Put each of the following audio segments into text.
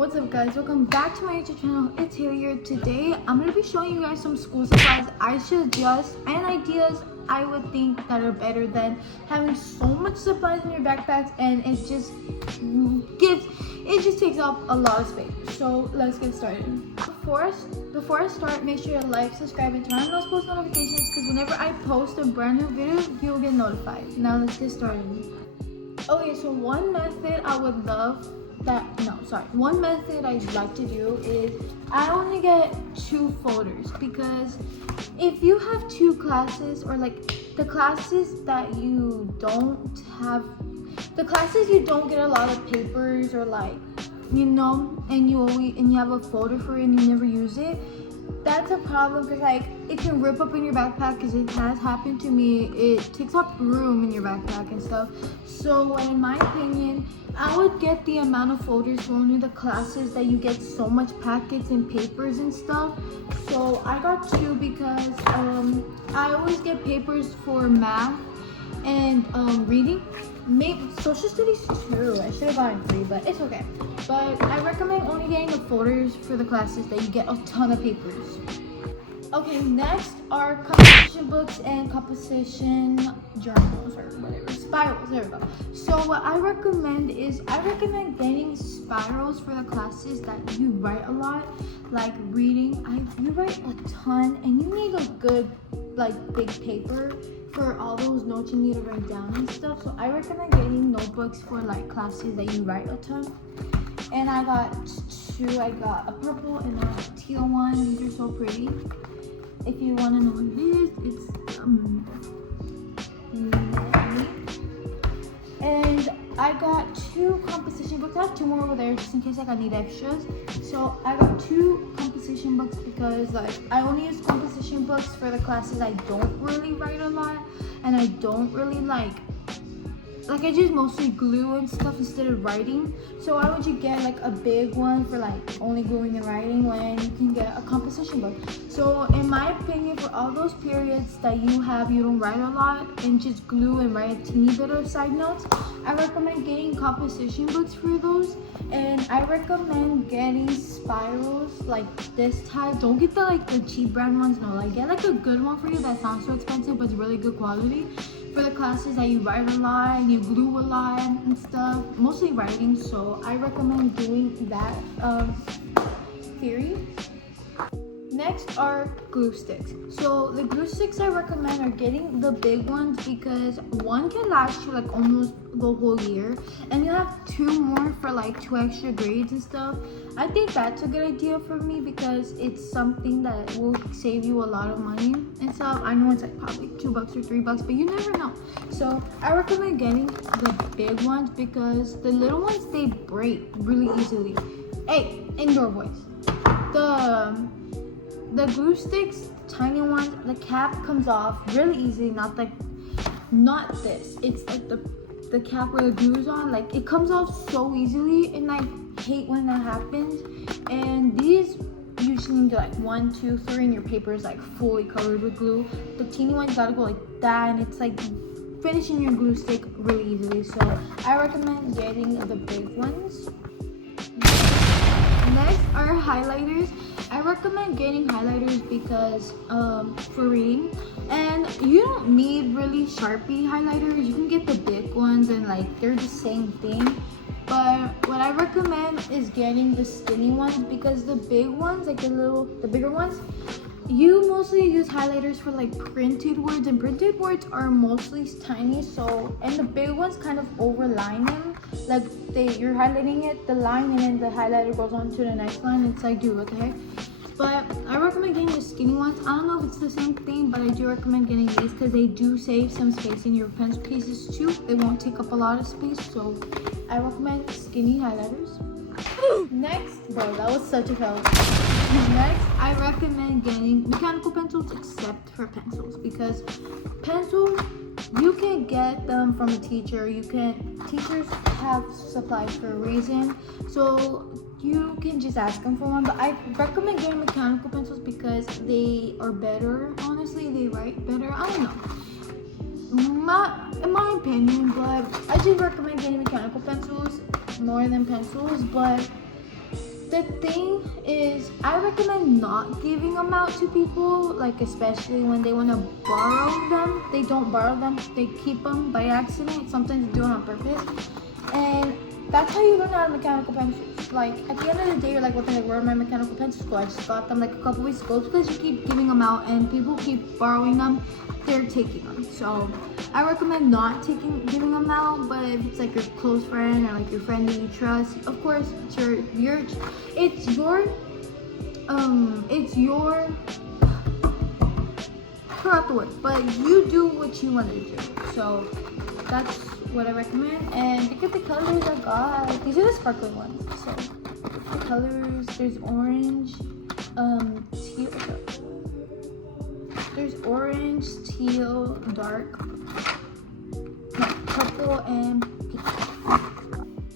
What's up guys, welcome back to my YouTube channel. It's here. Today I'm going to be showing you guys some school supplies I suggest and ideas I would think that are better than having so much supplies in your backpacks, and it just takes up a lot of space. So let's get started. Before I start, make sure to like, subscribe, and turn on those post notifications because whenever I post a brand new video, you'll get notified. Now let's get started. Okay, so one method I'd like to do is I only get 2 folders, because if you have 2 classes, or like the classes you don't get a lot of papers, or like, you know, and you have a folder for it and you never use it, that's a problem, because like it can rip up in your backpack, because it has happened to me. It takes up room in your backpack and stuff. So in my opinion, I would get the amount of folders for only the classes that you get so much packets and papers and stuff. So I got 2 because I always get papers for math and reading. Maybe social studies too. I should have gotten 3, but it's okay. But I recommend only getting the folders for the classes that you get a ton of papers. Okay, next are composition books and composition journals, or whatever, spirals. There we go. So what I recommend is getting spirals for the classes that you write a lot, like reading. You write a ton, and you need a good big paper for all those notes you need to write down and stuff. So I recommend getting notebooks for like classes that you write a ton. And I got 2. I got a purple and a teal one. These are so pretty. If you want to know what it is, it's and I got 2 composition books. I have 2 more over there just in case I need extras. So I got 2 composition books because like I only use composition books for the classes I don't really write a lot, and I don't really like I just mostly glue and stuff instead of writing. So why would you get like a big one for like only gluing and writing when you can get a composition book? So in my opinion, for all those periods that you don't write a lot and just glue and write a teeny bit of side notes, I recommend getting composition books for those. And I recommend getting spirals like this type. Don't get the cheap brand ones. No, like get like a good one for you that sounds so expensive but it's really good quality for the classes that you write a lot and you glue a lot and stuff, mostly writing. So I recommend doing that theory. Next are glue sticks. So the glue sticks I recommend are getting the big ones, because one can last you like almost the whole year, and you have 2 more for like 2 extra grades and stuff. I think that's a good idea for me because it's something that will save you a lot of money and stuff. I know it's like probably $2 or $3, but you never know. So I recommend getting the big ones because the little ones, they break really easily. Hey, indoor voice. The glue sticks, tiny ones, the cap comes off really easily. Not this. It's like the cap where the glue is on. Like it comes off so easily, and I hate when that happens. And these usually need like 1, 2, 3, and your paper is like fully covered with glue. The teeny ones gotta go like that, and it's like finishing your glue stick really easily. So I recommend getting the big ones. Next are highlighters. I recommend getting highlighters because for reading, and you don't need really Sharpie highlighters. You can get the big ones, and like they're the same thing. But what I recommend is getting the skinny ones, because the big ones, like the bigger ones, you mostly use highlighters for like printed words, and printed words are mostly tiny. So, and the big ones kind of overline them. Like you're highlighting it, the line, and then the highlighter goes on to the next line. It's like, dude, what the heck? But I recommend getting the skinny ones. I don't know if it's the same thing, but I do recommend getting these because they do save some space in your pencil cases too. They won't take up a lot of space, so I recommend skinny highlighters. Next, bro, that was such a fail. Next, I recommend getting mechanical pencils, except for pencils, because pencils, you can get them from a teacher. Teachers have supplies for a reason, so you can just ask them for one. But I recommend getting mechanical pencils because they are better. Honestly, they write better. I don't know, in my opinion, but I just recommend getting mechanical pencils more than pencils. But The thing is, I recommend not giving them out to people, like especially when they want to borrow them. They don't borrow them, they keep them by accident. Sometimes they do it on purpose. And that's how you learn how to mechanical pencils. Like at the end of the day, you're like, what the heck, where are my mechanical pencils go? I just got them like a couple weeks ago. It's because you keep giving them out and people keep borrowing them, they're taking them. So I recommend not giving them out, but if it's like your close friend or like your friend that you trust, of course it's your forgot the word, but you do what you want to do. So that's what I recommend. And look at the colors I got. These are the sparkling ones. So the colors, there's orange, teal. There's orange, teal, dark, purple, and pink.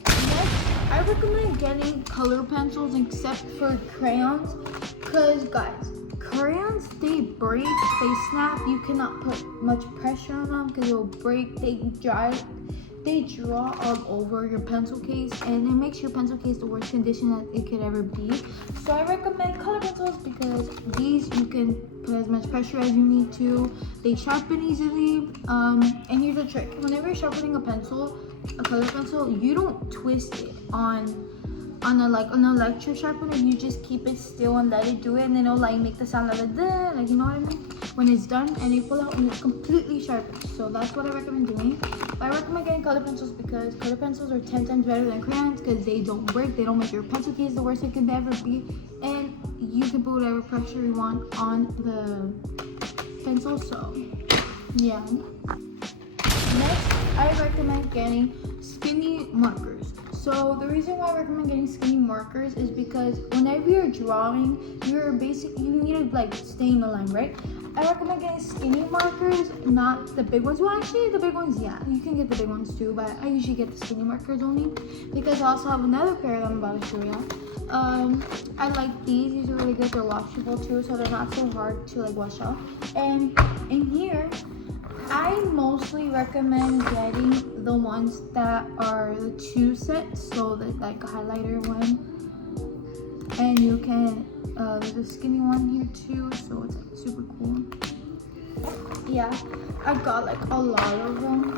Next, I recommend getting color pencils except for crayons, because guys, crayons, they break, they snap. You cannot put much pressure on them because it will break. They draw all over your pencil case, and it makes your pencil case the worst condition that it could ever be. So I recommend color pencils because these you can put as much pressure as you need to. They sharpen easily. And here's the trick: whenever you're sharpening a color pencil, you don't twist it on an electric sharpener. You just keep it still and let it do it, and then it'll like make the sound like you know what I mean, when it's done, and you pull out and it's completely sharpened. So that's what I recommend doing. I recommend getting color pencils because color pencils are 10 times better than crayons because they don't break, they don't make your pencil case the worst it could ever be, and you can put whatever pressure you want on the pencil. So yeah. Next, I recommend getting skinny markers. So the reason why I recommend getting skinny markers is because whenever you're drawing, you need to like stay in the line, right? I recommend getting skinny markers, not the big ones. Well, actually, the big ones, yeah, you can get the big ones too, but I usually get the skinny markers only because I also have another pair that I'm about to show you. I like these. These are really good. They're washable too, so they're not so hard to like wash off. And in here, I mostly recommend getting the ones that are the 2 sets, so that like a highlighter one, and you can there's a skinny one here too, so it's like super cool. Yeah, I got like a lot of them.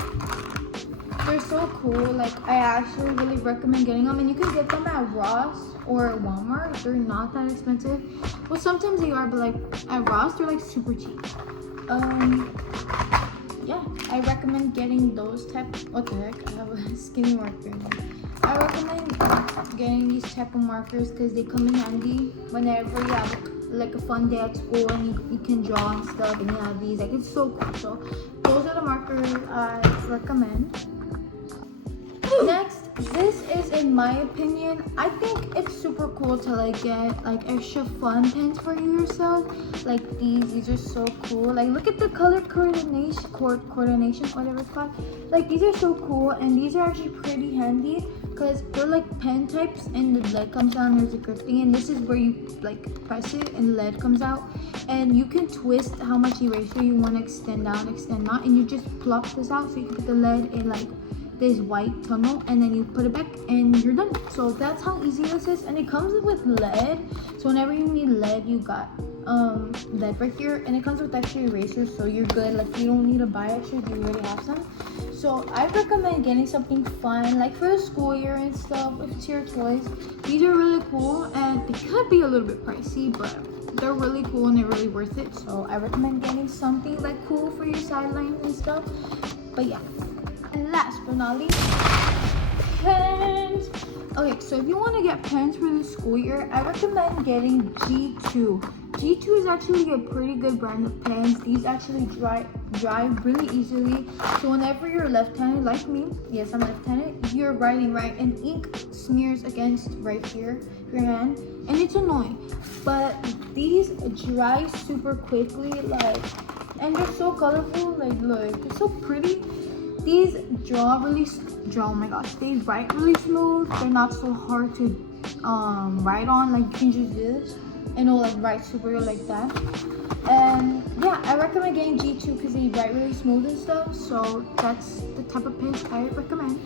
They're so cool. Like I actually really recommend getting them, and you can get them at Ross or Walmart. They're not that expensive. Well, sometimes they are, but like at Ross they're like super cheap. Yeah, I recommend getting those type. What the heck? I have a skinny marker. I recommend getting these type of markers because they come in handy whenever you have like a fun day at school and you can draw and stuff, and you have these. Like it's so cool. So those are the markers I recommend. Next, this is, in my opinion, I think it's super cool to like get like extra fun pens for yourself. Like these are so cool. Like look at the color coordination, whatever it's called. Like these are so cool, and these are actually pretty handy because they're like pen types, and the lead comes down. There's a grip thing, and this is where you like press it and the lead comes out, and you can twist how much eraser you want to extend out, extend not, and you just plop this out so you can put the lead in like this white tunnel, and then you put it back and you're done. So that's how easy this is, and it comes with lead, so whenever you need lead, you got lead right here, and it comes with extra erasers, so you're good. Like you don't need to buy extra, you already have some. So I recommend getting something fun like for the school year and stuff. If it's your choice, these are really cool, and they could be a little bit pricey, but they're really cool and they're really worth it. So I recommend getting something like cool for your sidelines and stuff. But yeah. And last but not least, pens. Okay, so if you want to get pens for the school year, I recommend getting G2. G2 is actually a pretty good brand of pens. These actually dry really easily. So whenever you're left-handed, like me, yes, I'm left-handed, you're writing right, and ink smears against right here, your hand, and it's annoying. But these dry super quickly, like, and they're so colorful. Like, look, they're so pretty. These oh my gosh, they write really smooth. They're not so hard to write on. Like you can just do this and it'll like write super like that. And yeah, I recommend getting G2 because they write really smooth and stuff. So that's the type of pen I recommend.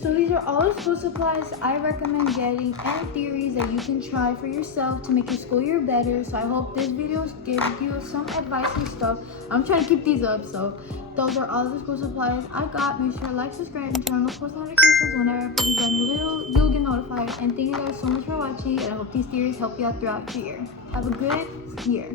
So these are all the school supplies I recommend getting and theories that you can try for yourself to make your school year better. So I hope this video gives you some advice and stuff. I'm trying to keep these up, so those are all the school supplies I got. Make sure to like, subscribe, and turn on the post notifications whenever I put a brand new video. You'll get notified. And thank you guys so much for watching, and I hope these theories help you out throughout the year. Have a good year.